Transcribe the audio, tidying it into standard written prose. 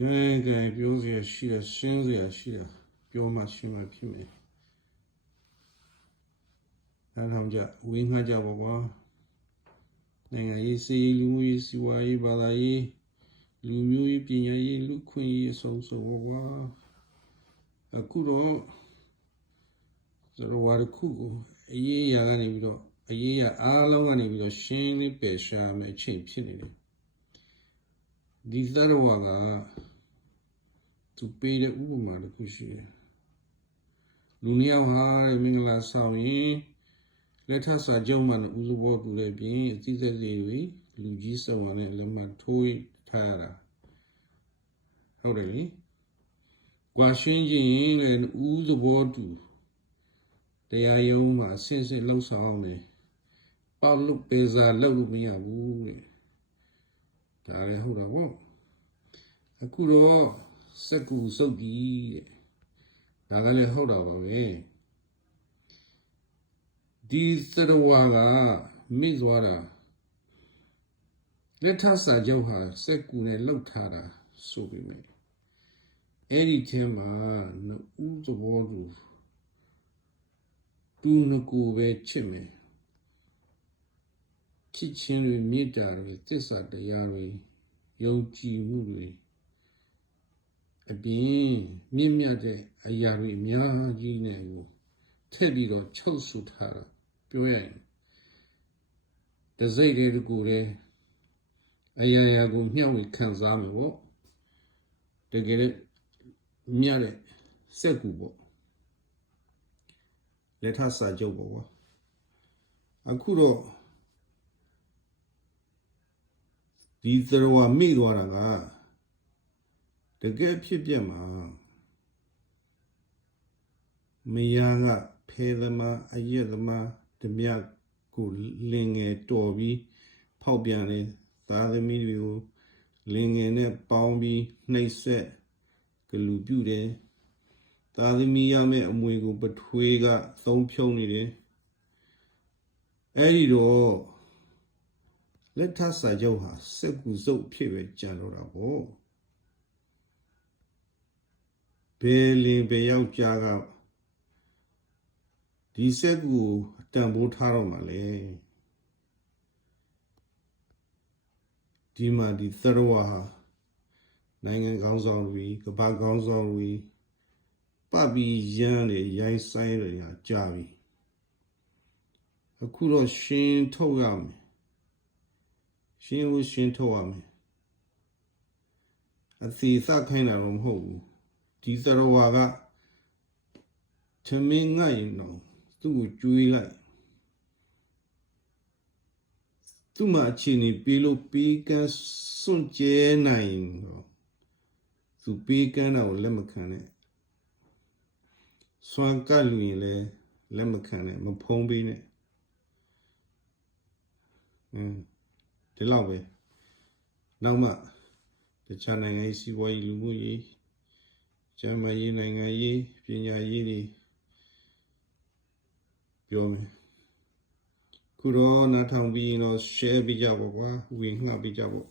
ကဲပြောစရာရှိတယ်ရှင်းစရာရှိတယ်ပြောမှရှင်းမှဖြစ်မယ်အဲ့ဒါကြောင့်ဝင်းငှကြပါကွာနိုင်ငံရေးစီလူမျိုးရေးစီဝါရေးဘာသာရေးလူမျိုးရေးပညာရေးလူခွင့်ရေးအဆုံးစုံပါကွာအခုတော့ဇရဝါတစ်ခုကိုအရေးအရာကနေပြီးတော့အရေးအရာအားလုံးကနေပြီးတော့ရှင်းလင်းပယ်ရှားမယ်အချိန်ဖြစ်နေတယ်ဒီဇရဝါကသူပေးတဲ့ဥပမာတစ်ခုရှိတယ်လူနှစ်ယောက်ဟာမင်္ဂလာဆောင်ရင်လက်ထပ်စာချုပ်မှဥစဘောတူတဲ့ပြင်အသိသက်တွေလူကြီးဆောင်ရတဲ့လက်မှတ်ထိုးထားရတာဟုတ်တယ်လေကွာရှင်းခြင်းလည်းဥစဘောတူတရားရုံးမှာဆင့်လှုပ်ဆောင်အောင်တယ်ပေါက်လို့ပေစာလှုပ်လို့မရဘူးတဲ့ဒါလည်းဟုတ်တာပေါ့အခုတော့စက်ကူစုပ်ကြီးတဲ့ဒါကလည်းဟုတ်တာပါပဲဒီသရဝါကမိသွားတာလက်ထပ်စာချုပ်ဟာစက်ကူနဲ့လှုပ်ထားတာဆိုပေမဲ့အဲ့ဒီထဲမှာဥသဘောတူငကူပဲချစ်မယ်ချစ်ချင်းတွေမေတ္တာတွေသစ္စာတရားတွေယုံကြည်မှုတွေအပြင်မြင့်မြတ်တဲ့အရာတွေအများကြီးနဲ့ကိုထည့်ပြီးတော့ချုပ်ဆူထားတာပြောရရင်တစိတ်လေးတကူလေးအရာကိုမျှဝေခံစားမယ်ပေါ့တကယ်မြတ်တဲ့စက်ကူပေါ့လက်ထပ်စာချုပ်ပေါ့ကွာအခုတော့ဒီသရဝါမိသွားတာကတကယ်ဖြစ်ပြမှာမယားကဖဲသမားအရက်သမားဓမြကိုလင်ငယ်တော်ပြီးဖောက်ပြန်တယ်သားသမီးတွေကိုလင်ငယ်နဲ့ပေါင်းပြီးနှိပ်စက်ကလူပြုတယ်သားသမီးရမယ့်အမွေကိုပထွေးကသုံးဖြုံးနေတယ်အဲ့ဒီတော့လက်ထပ်စာချုပ်ဟာစက်ကူစုပ်ဖြစ်ပဲကြံတော့တာပေါ့ဘယ်လင်ဘယ်ယောက်ျားကဒီစက်ကူတန်ဖိုးထားတော့မှလေဒီမှာဒီသရဝါနိုင်ငံကောင်းဆောင်တွေကမ္ဘာကောင်းဆောင်တွေပတ်ပြီးရမ်းနေရိုင်းဆိုင်တွေဟာကြာပြီအခုတော့ရှင်းထုတ်ရမယ်ရှင်းထုတ်ရမယ်အစီစခိုင်းတာတော့မဟုတ်ဘူးဒီသရဝါကသမင်းငတ်ရင်တော့သူ့ကိုကျွေးလိုက်သူ့မှာအခြေအနေပေးလို့ပေးကန်းစွန့်ကျဲနိုင်တော့သူပေးကန်းတာကိုလက်မခံနဲ့စွမ်းကပ်လူရင်လည်းလက်မခံနဲ့မဖုံးပေးနဲ့ဒီလောက်ပဲနောက်မှတခြားနိုင်ငံရေးစီးပွားရေးလူမှုရေးကျန်းမာရေးနိုင်ငံရေးပညာရေးတွေပြောမယ်ခုတော့နားထောင်ပြီးတော့ share ပေးကြပါကွာဝင်ငှပေးကြပါ